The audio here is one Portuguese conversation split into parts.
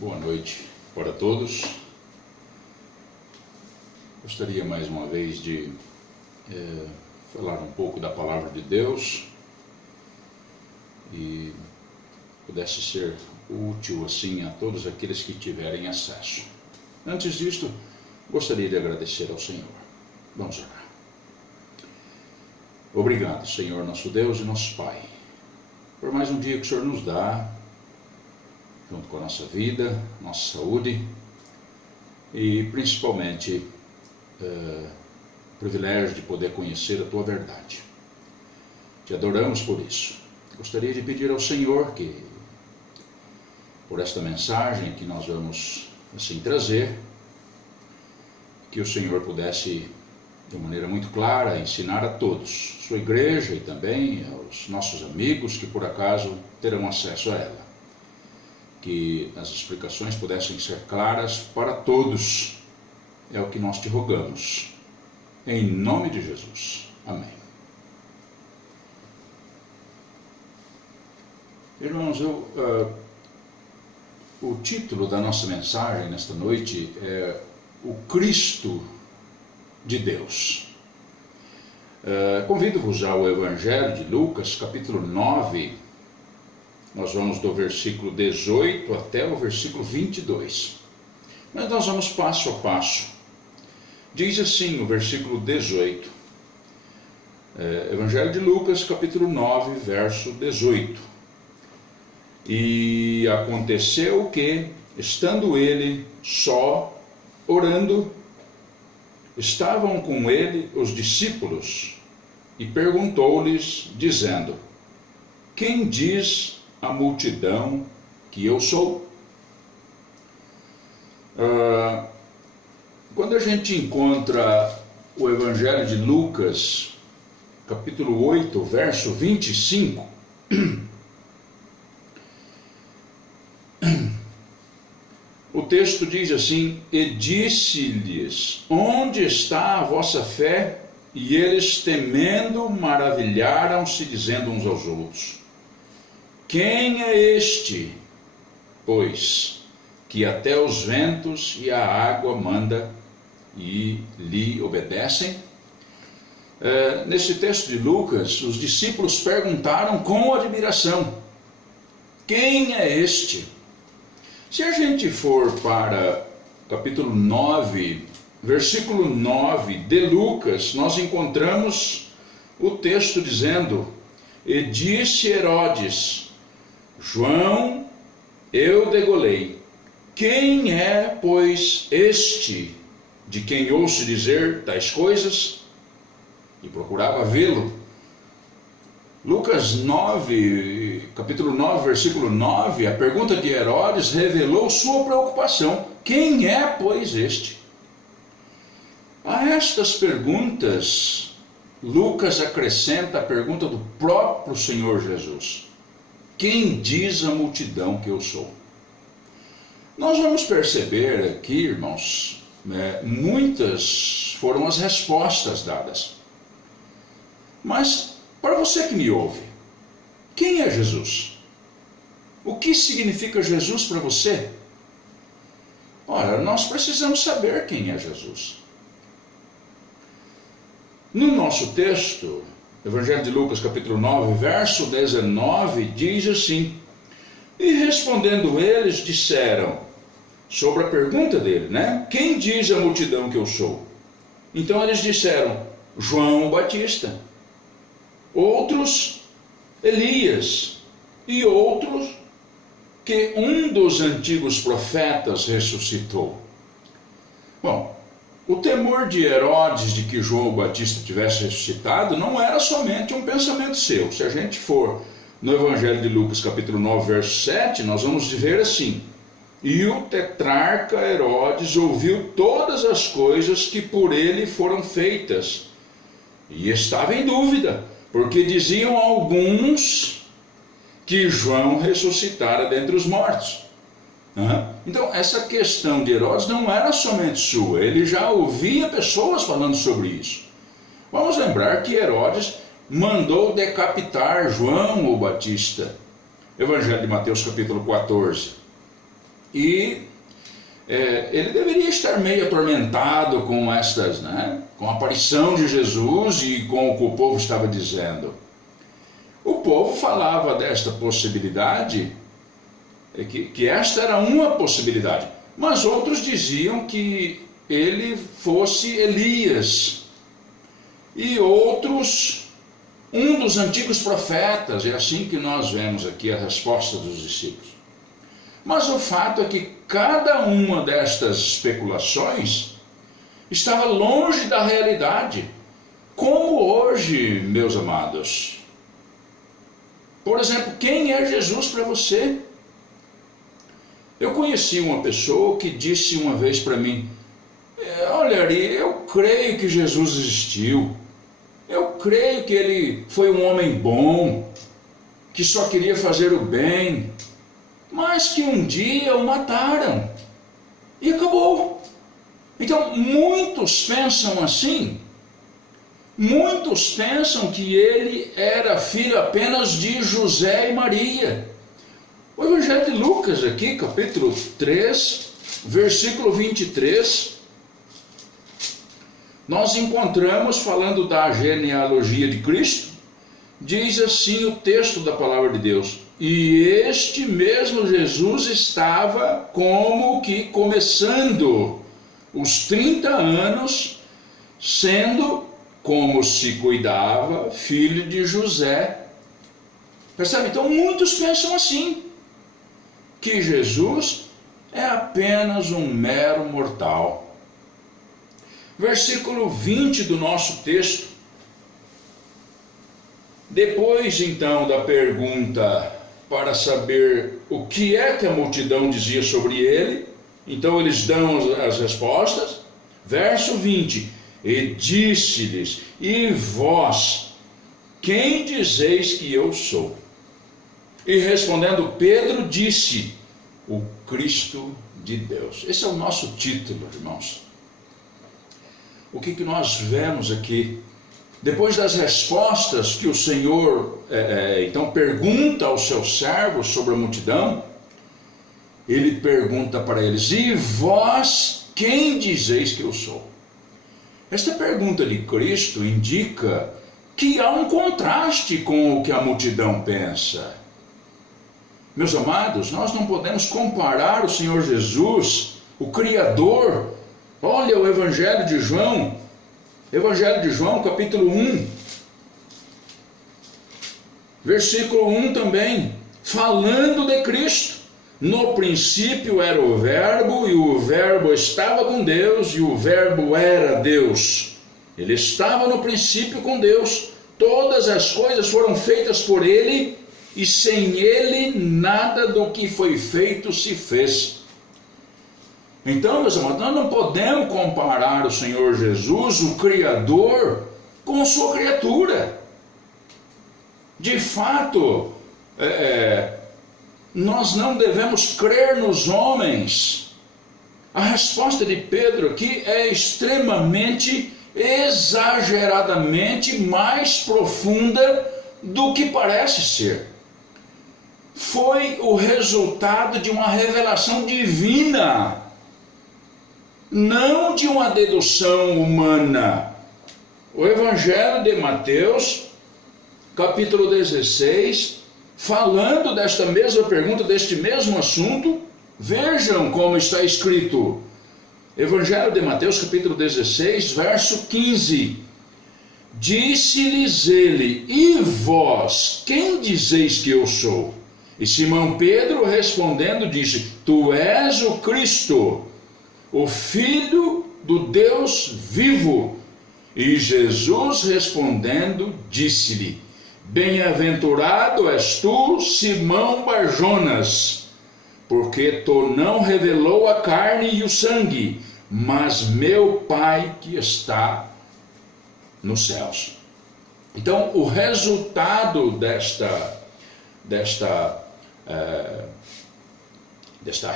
Boa noite para todos. Gostaria mais uma vez de falar um pouco da Palavra de Deus e pudesse ser útil assim a todos aqueles que tiverem acesso. Antes disto, gostaria de agradecer ao Senhor. Vamos orar. Obrigado, Senhor, nosso Deus e nosso Pai, por mais um dia que o Senhor nos dá, junto com a nossa vida, nossa saúde e principalmente o privilégio de poder conhecer a Tua verdade. Te adoramos por isso. Gostaria de pedir ao Senhor que, por esta mensagem que nós vamos assim trazer, que o Senhor pudesse, de maneira muito clara, ensinar a todos, sua igreja e também aos nossos amigos que por acaso terão acesso a ela. Que as explicações pudessem ser claras para todos, é o que nós te rogamos, em nome de Jesus, amém. Irmãos, o título da nossa mensagem nesta noite é o Cristo de Deus. Convido-vos ao Evangelho de Lucas, capítulo 9, nós vamos do versículo 18 até o versículo 22. Mas nós vamos passo a passo. Diz assim o versículo 18. Evangelho de Lucas, capítulo 9, verso 18. E aconteceu que, estando ele só, orando, estavam com ele os discípulos, e perguntou-lhes, dizendo: Quem diz a multidão que eu sou? Quando a gente encontra o Evangelho de Lucas, capítulo 8, verso 25, o texto diz assim: E disse-lhes, onde está a vossa fé? E eles, temendo, maravilharam-se, dizendo uns aos outros: Quem é este, pois, que até os ventos e a água manda e lhe obedecem? Nesse texto de Lucas, os discípulos perguntaram com admiração: Quem é este? Se a gente for para capítulo 9, versículo 9 de Lucas, nós encontramos o texto dizendo: E disse Herodes: João eu degolei. Quem é, pois, este de quem ouço dizer tais coisas? E procurava vê-lo. Lucas 9, capítulo 9, versículo 9, a pergunta de Herodes revelou sua preocupação. Quem é, pois, este? A estas perguntas, Lucas acrescenta a pergunta do próprio Senhor Jesus: Quem diz a multidão que eu sou? Nós vamos perceber aqui, irmãos, muitas foram as respostas dadas. Mas, para você que me ouve, quem é Jesus? O que significa Jesus para você? Ora, nós precisamos saber quem é Jesus. No nosso texto, Evangelho de Lucas, capítulo 9, verso 19, diz assim: E respondendo eles, disseram, sobre a pergunta dele, Quem diz a multidão que eu sou? Então eles disseram: João Batista. Outros, Elias. E outros, que um dos antigos profetas ressuscitou. Bom, o temor de Herodes de que João Batista tivesse ressuscitado não era somente um pensamento seu. Se a gente for no Evangelho de Lucas, capítulo 9, verso 7, nós vamos ver assim: E o tetrarca Herodes ouviu todas as coisas que por ele foram feitas, e estava em dúvida, porque diziam alguns que João ressuscitara dentre os mortos. Então, essa questão de Herodes não era somente sua, ele já ouvia pessoas falando sobre isso. Vamos lembrar que Herodes mandou decapitar João o Batista. Evangelho de Mateus, capítulo 14. E ele deveria estar meio atormentado com estas, né, com a aparição de Jesus e com o que o povo estava dizendo. O povo falava desta possibilidade, que esta era uma possibilidade, mas outros diziam que ele fosse Elias, e outros, um dos antigos profetas. É assim que nós vemos aqui a resposta dos discípulos. Mas o fato é que cada uma destas especulações estava longe da realidade, como hoje, meus amados. Por exemplo, quem é Jesus para você? Eu conheci uma pessoa que disse uma vez para mim: olha, Ari, eu creio que Jesus existiu, eu creio que ele foi um homem bom, que só queria fazer o bem, mas que um dia o mataram e acabou. Então muitos pensam assim. Muitos pensam que ele era filho apenas de José e Maria. O Evangelho de Lucas aqui, capítulo 3, versículo 23, nós encontramos, falando da genealogia de Cristo, diz assim o texto da palavra de Deus: e este mesmo Jesus estava como que começando os 30 anos, sendo, como se cuidava, filho de José. Percebe? Então muitos pensam assim, que Jesus é apenas um mero mortal. Versículo 20 do nosso texto. Depois então da pergunta para saber o que é que a multidão dizia sobre ele, então eles dão as respostas. Verso 20: e disse-lhes: e vós, quem dizeis que eu sou? E respondendo Pedro disse: o Cristo de Deus. Esse é o nosso título, irmãos. O que nós vemos aqui? Depois das respostas que o Senhor então pergunta aos seus servos sobre a multidão, ele pergunta para eles: e vós, quem dizeis que eu sou? Esta pergunta de Cristo indica que há um contraste com o que a multidão pensa. Meus amados, nós não podemos comparar o Senhor Jesus, o Criador. Olha o Evangelho de João, capítulo 1, versículo 1 também, falando de Cristo. No princípio era o Verbo, e o Verbo estava com Deus, e o Verbo era Deus. Ele estava no princípio com Deus. Todas as coisas foram feitas por ele, e sem ele nada do que foi feito se fez. Então, meus amados, nós não podemos comparar o Senhor Jesus, o Criador, com sua criatura. De fato, nós não devemos crer nos homens. A resposta de Pedro aqui é extremamente, exageradamente mais profunda do que parece ser. Foi o resultado de uma revelação divina, não de uma dedução humana. O Evangelho de Mateus, capítulo 16, falando desta mesma pergunta, deste mesmo assunto, vejam como está escrito. Evangelho de Mateus, capítulo 16, verso 15. Disse-lhes ele: e vós, quem dizeis que eu sou? E Simão Pedro respondendo disse: tu és o Cristo, o Filho do Deus vivo. E Jesus respondendo disse-lhe: bem-aventurado és tu, Simão Barjonas, porque tu não revelou a carne e o sangue, mas meu Pai que está nos céus. Então, o resultado desta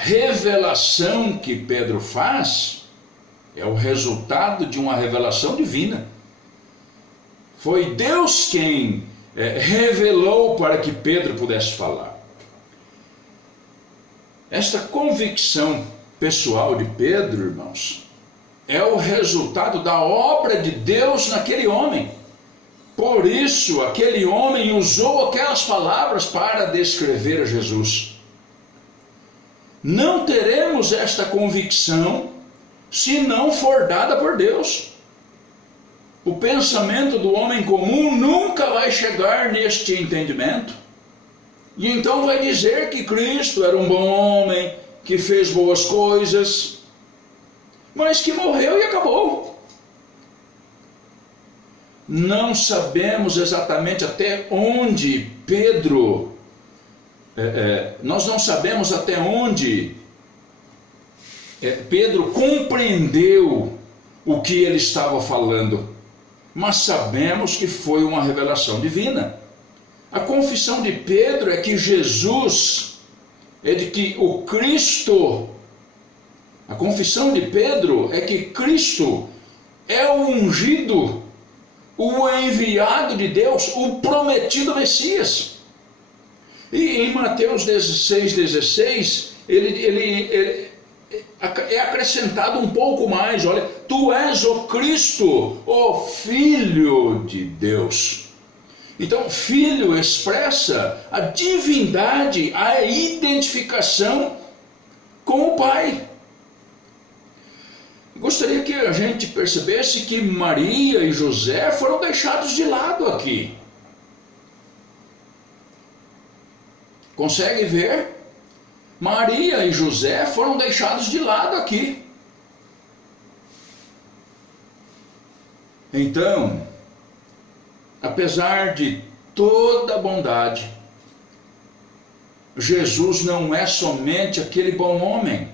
revelação que Pedro faz é o resultado de uma revelação divina. Foi Deus quem revelou para que Pedro pudesse falar. Esta convicção pessoal de Pedro, irmãos, é o resultado da obra de Deus naquele homem. Por isso, aquele homem usou aquelas palavras para descrever a Jesus. Não teremos esta convicção se não for dada por Deus. O pensamento do homem comum nunca vai chegar neste entendimento. E então vai dizer que Cristo era um bom homem, que fez boas coisas, mas que morreu e acabou. Não sabemos exatamente até onde Pedro, nós não sabemos até onde Pedro compreendeu o que ele estava falando, mas sabemos que foi uma revelação divina. A confissão de Pedro é que Jesus, a confissão de Pedro é que Cristo é o ungido, o enviado de Deus, o prometido Messias. E em Mateus 16:16, ele é acrescentado um pouco mais, olha, tu és o Cristo, o Filho de Deus. Então, filho expressa a divindade, a identificação com o Pai. Gostaria que a gente percebesse que Maria e José foram deixados de lado aqui. Consegue ver? Maria e José foram deixados de lado aqui. Então, apesar de toda a bondade, Jesus não é somente aquele bom homem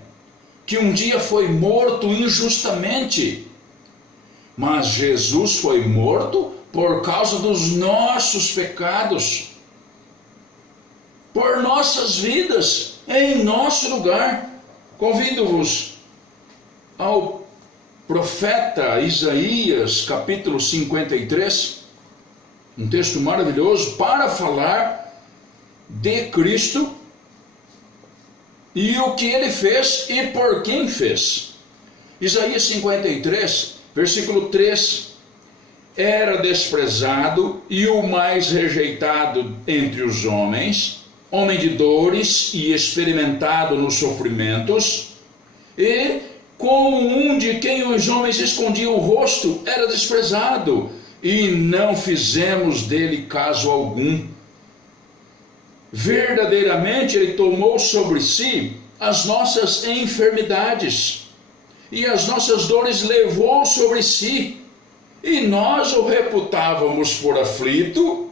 que um dia foi morto injustamente, mas Jesus foi morto por causa dos nossos pecados, por nossas vidas, em nosso lugar. Convido-vos ao profeta Isaías, capítulo 53, um texto maravilhoso para falar de Cristo e o que ele fez e por quem fez. Isaías 53, versículo 3: era desprezado e o mais rejeitado entre os homens, homem de dores e experimentado nos sofrimentos, e como um de quem os homens escondiam o rosto, era desprezado, e não fizemos dele caso algum. Verdadeiramente ele tomou sobre si as nossas enfermidades, e as nossas dores levou sobre si, e nós o reputávamos por aflito,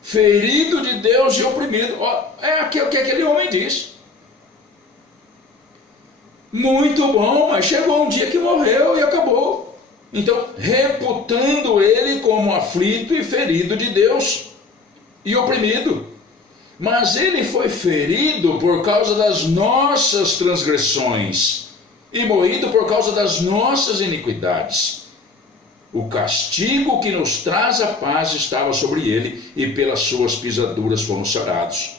ferido de Deus e oprimido. É o que aquele homem diz. Muito bom, mas chegou um dia que morreu e acabou. Então, reputando ele como aflito e ferido de Deus e oprimido. Mas ele foi ferido por causa das nossas transgressões e moído por causa das nossas iniquidades. O castigo que nos traz a paz estava sobre ele, e pelas suas pisaduras fomos sarados.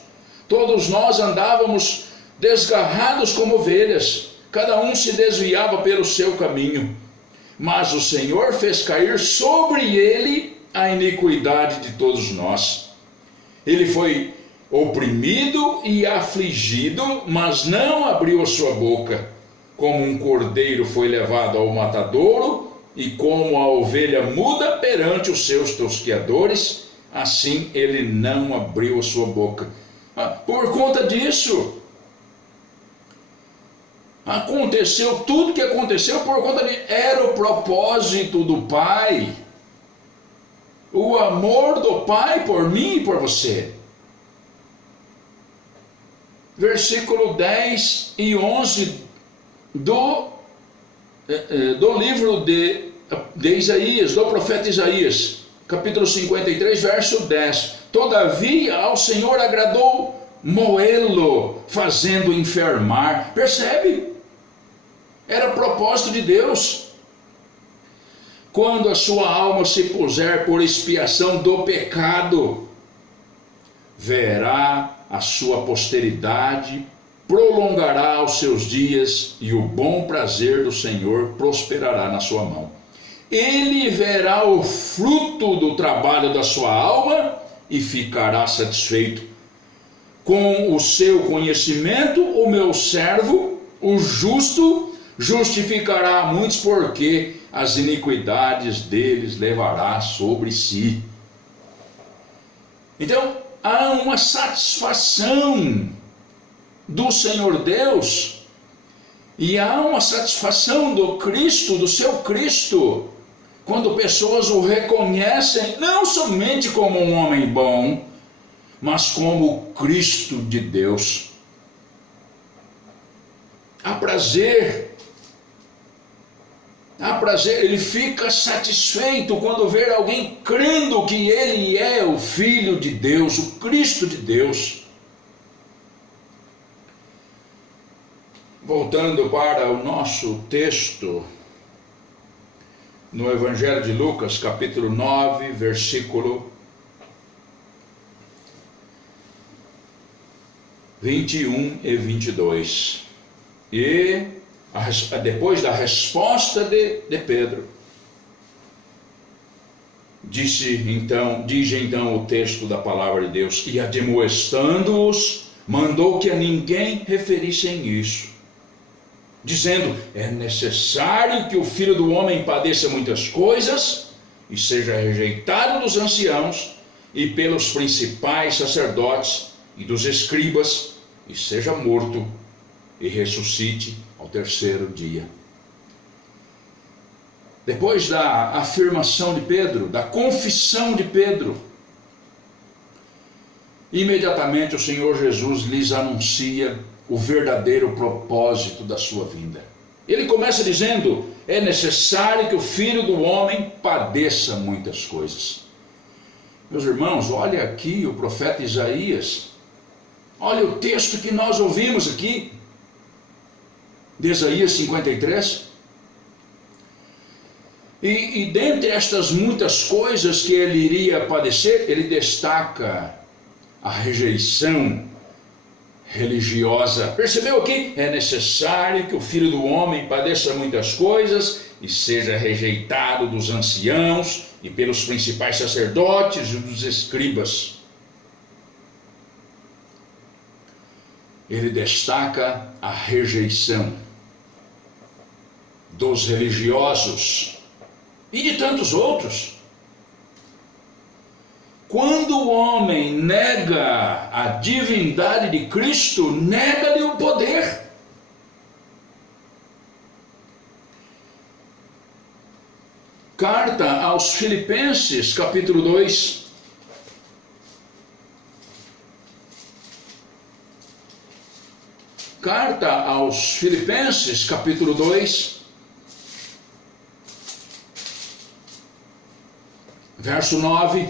Todos nós andávamos desgarrados como ovelhas, cada um se desviava pelo seu caminho. Mas o Senhor fez cair sobre ele a iniquidade de todos nós. Ele foi oprimido e afligido, mas não abriu a sua boca. Como um cordeiro foi levado ao matadouro, e como a ovelha muda perante os seus tosqueadores, assim ele não abriu a sua boca. Por conta disso, aconteceu tudo que aconteceu por conta de... Era o propósito do Pai, o amor do Pai por mim e por você. Versículo 10 e 11 do livro de Isaías, do profeta Isaías, capítulo 53, verso 10. Todavia ao Senhor agradou moê-lo, fazendo enfermar. Percebe? Era propósito de Deus. Quando a sua alma se puser por expiação do pecado, verá a sua posteridade prolongará os seus dias e o bom prazer do Senhor prosperará na sua mão. Ele verá o fruto do trabalho da sua alma e ficará satisfeito. Com o seu conhecimento, o meu servo, o justo, justificará a muitos, porque as iniquidades deles levará sobre si. Então, há uma satisfação do Senhor Deus, e há uma satisfação do Cristo, do seu Cristo, quando pessoas o reconhecem não somente como um homem bom, mas como o Cristo de Deus. Há prazer, ele fica satisfeito quando vê alguém crendo que ele é o Filho de Deus, o Cristo de Deus. Voltando para o nosso texto, no Evangelho de Lucas, capítulo 9, versículo 21 e 22. E depois da resposta de Pedro, diz então o texto da palavra de Deus: e admoestando-os, mandou que a ninguém referissem isso, dizendo: é necessário que o Filho do Homem padeça muitas coisas e seja rejeitado dos anciãos e pelos principais sacerdotes e dos escribas, e seja morto e ressuscite ao terceiro dia. Depois da afirmação de Pedro, da confissão de Pedro, imediatamente o Senhor Jesus lhes anuncia o verdadeiro propósito da sua vinda. Ele começa dizendo: é necessário que o Filho do Homem padeça muitas coisas. Meus irmãos, olha aqui o profeta Isaías, olha o texto que nós ouvimos aqui, de Isaías 53. E dentre estas muitas coisas que ele iria padecer, ele destaca a rejeição religiosa. Percebeu aqui? É necessário que o Filho do Homem padeça muitas coisas e seja rejeitado dos anciãos e pelos principais sacerdotes e dos escribas. Ele destaca a rejeição dos religiosos e de tantos outros. Quando o homem nega a divindade de Cristo, nega-lhe o poder. Carta aos Filipenses, capítulo 2. Carta aos Filipenses, capítulo 2. Verso 9: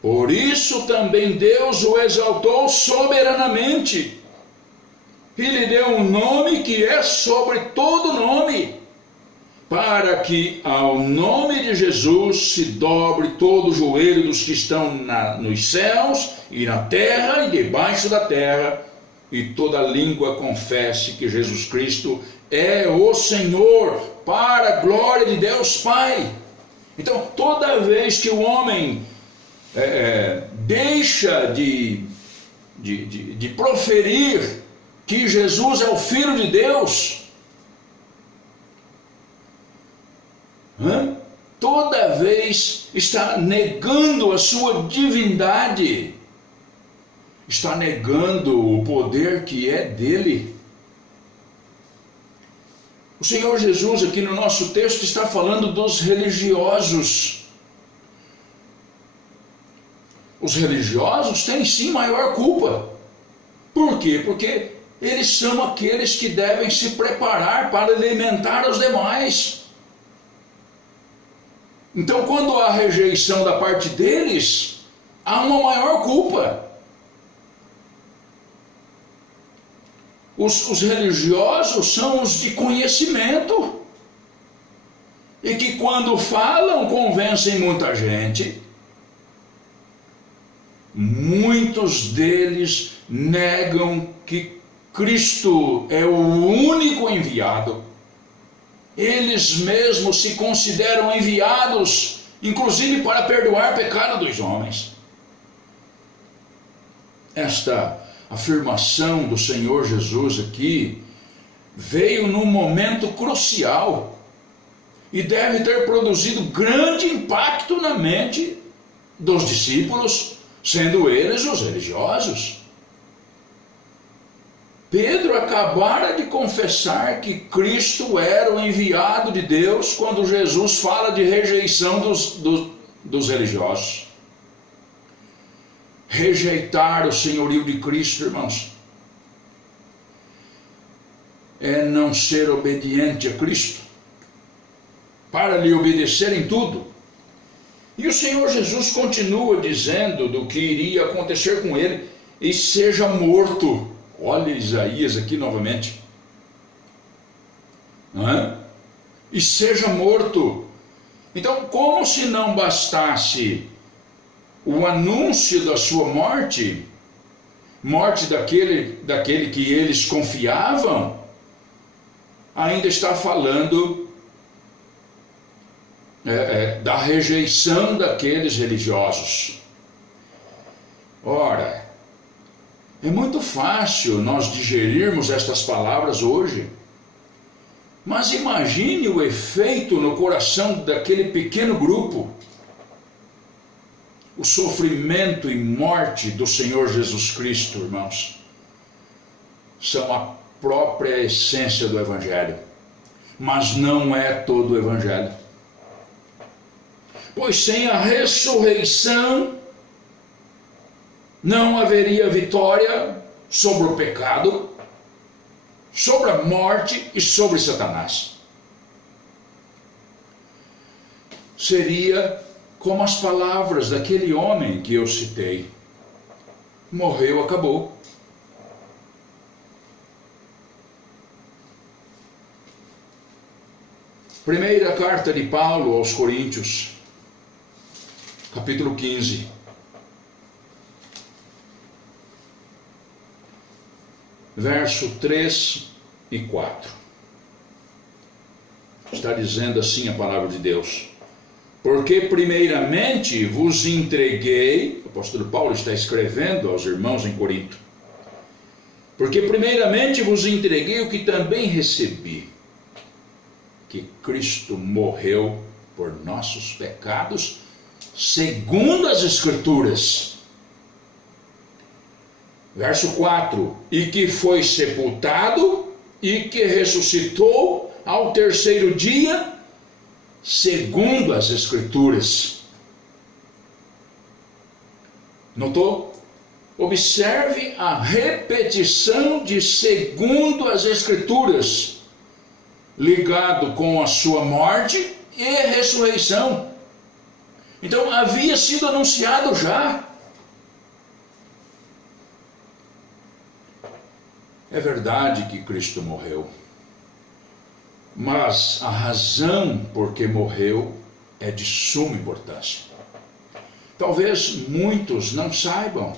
por isso também Deus o exaltou soberanamente, e lhe deu um nome que é sobre todo nome, para que ao nome de Jesus se dobre todo o joelho dos que estão nos céus e na terra e debaixo da terra, e toda língua confesse que Jesus Cristo é o Senhor, para a glória de Deus Pai. Então, toda vez que o homem deixa de proferir que Jesus é o Filho de Deus, toda vez está negando a sua divindade, está negando o poder que é dele. O Senhor Jesus aqui no nosso texto está falando dos religiosos. Os religiosos têm sim maior culpa. Por quê? Porque eles são aqueles que devem se preparar para alimentar os demais. Então, quando há rejeição da parte deles, há uma maior culpa. Os religiosos são os de conhecimento, e que quando falam convencem muita gente. Muitos deles negam que Cristo é o único enviado. Eles mesmos se consideram enviados, inclusive para perdoar pecado dos homens. Esta afirmação do Senhor Jesus aqui veio num momento crucial e deve ter produzido grande impacto na mente dos discípulos, sendo eles os religiosos. Pedro acabara de confessar que Cristo era o enviado de Deus quando Jesus fala de rejeição dos religiosos. Rejeitar o senhorio de Cristo, irmãos, é não ser obediente a Cristo, para lhe obedecer em tudo. E o Senhor Jesus continua dizendo do que iria acontecer com ele: e seja morto. Olha Isaías aqui novamente. Não é? E seja morto. Então, como se não bastasse o anúncio da sua morte, morte daquele que eles confiavam, ainda está falando da rejeição daqueles religiosos. Ora, é muito fácil nós digerirmos estas palavras hoje, mas imagine o efeito no coração daquele pequeno grupo. O sofrimento e morte do Senhor Jesus Cristo, irmãos, são a própria essência do Evangelho, mas não é todo o Evangelho. Pois sem a ressurreição não haveria vitória sobre o pecado, sobre a morte e sobre Satanás. Seria como as palavras daquele homem que eu citei: morreu, acabou. Primeira carta de Paulo aos Coríntios, capítulo 15. Verso 3 e 4. Está dizendo assim a palavra de Deus: porque primeiramente vos entreguei, o apóstolo Paulo está escrevendo aos irmãos em Corinto, porque primeiramente vos entreguei o que também recebi, que Cristo morreu por nossos pecados, segundo as Escrituras. Verso 4, e que foi sepultado e que ressuscitou ao terceiro dia, segundo as Escrituras. Notou? Observe a repetição de segundo as Escrituras, ligado com a sua morte e ressurreição. Então havia sido anunciado já. É verdade que Cristo morreu, mas a razão por que morreu é de suma importância. Talvez muitos não saibam.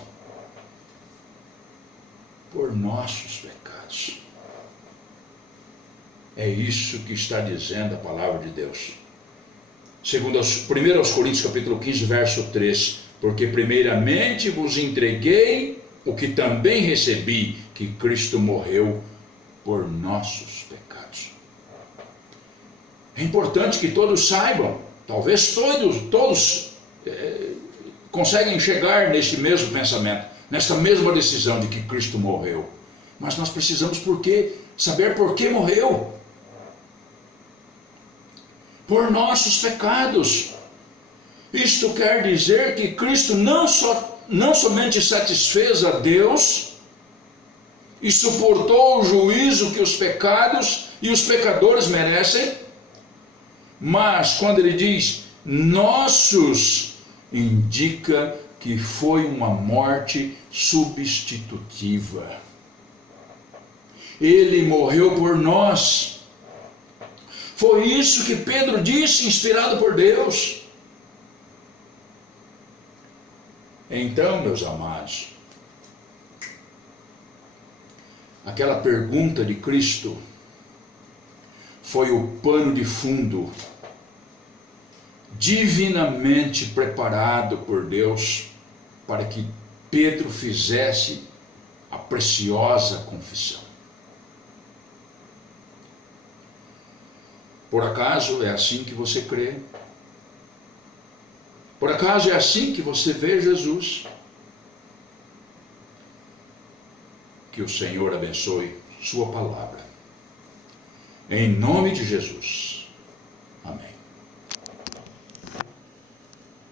Por nossos pecados. É isso que está dizendo a palavra de Deus. Segundo 1 Coríntios capítulo 15, verso 3. Porque primeiramente vos entreguei o que também recebi, que Cristo morreu por nossos pecados. É importante que todos saibam, talvez todos conseguem chegar neste mesmo pensamento, nesta mesma decisão de que Cristo morreu. Mas nós precisamos saber por que morreu. Por nossos pecados. Isto quer dizer que Cristo não somente satisfez a Deus e suportou o juízo que os pecados e os pecadores merecem, mas quando ele diz nossos, indica que foi uma morte substitutiva. Ele morreu por nós. Foi isso que Pedro disse, inspirado por Deus. Então, meus amados, Aquela pergunta de Cristo foi o pano de fundo divinamente preparado por Deus para que Pedro fizesse a preciosa confissão. Por acaso é assim que você crê? Por acaso é assim que você vê Jesus? Que o Senhor abençoe sua palavra. Em nome de Jesus. Amém.